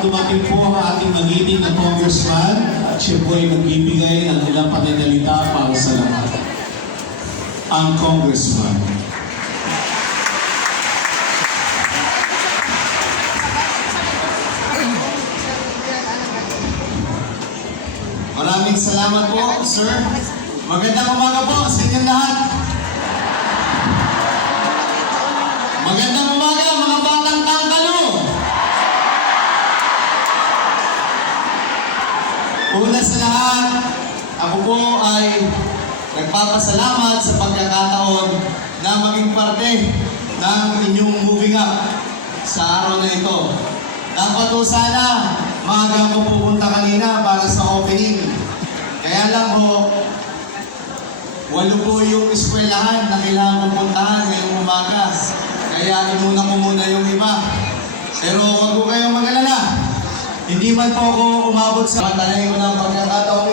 dumating po ang ating magiting na congressman. Siya po ay magbibigay ng ilang pananalita para sa lahat. Ang congressman. Maraming salamat po, sir. Magandang umaga po sa inyong lahat. Magandang umaga, Una sa lahat, ako po ay nagpapasalamat sa pagkakataon na maging parte ng inyong moving up sa araw na ito. Dapat po sana maaga ko pupunta kanina para sa opening. Kaya lang po, walo po yung eskwelahan na kailangan kong puntahan ngayong umaga. Kaya inuna ko muna yung iba. Pero po kayong mag-alala. Hindi man po ako umabot sa matalayo ng pagkakataon.